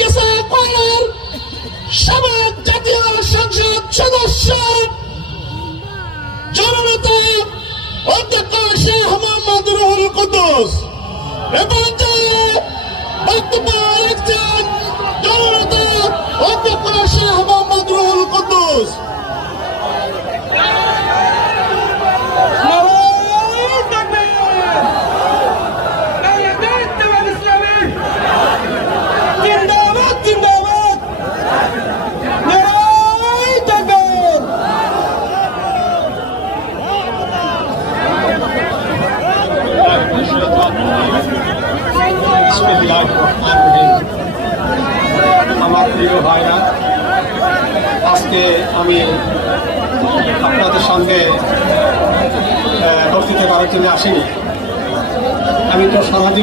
গেছে কয়লার সাবেক জাতীয় সংসদ সদস্য জননেতা অধ্যক্ষ শেখ মোহাম্মদ রুহুল কুদ্দুস এবং বক্তব্য রাখছেন জননেতা অধ্যক্ষ শেখ মোহাম্মদ রুহুল কুদ্দুস। আমার প্রিয় ভাইরা, আজকে আমি আপনাদের সঙ্গে বক্তৃতা করার জন্য আসিনি। আমি তো সারাদিন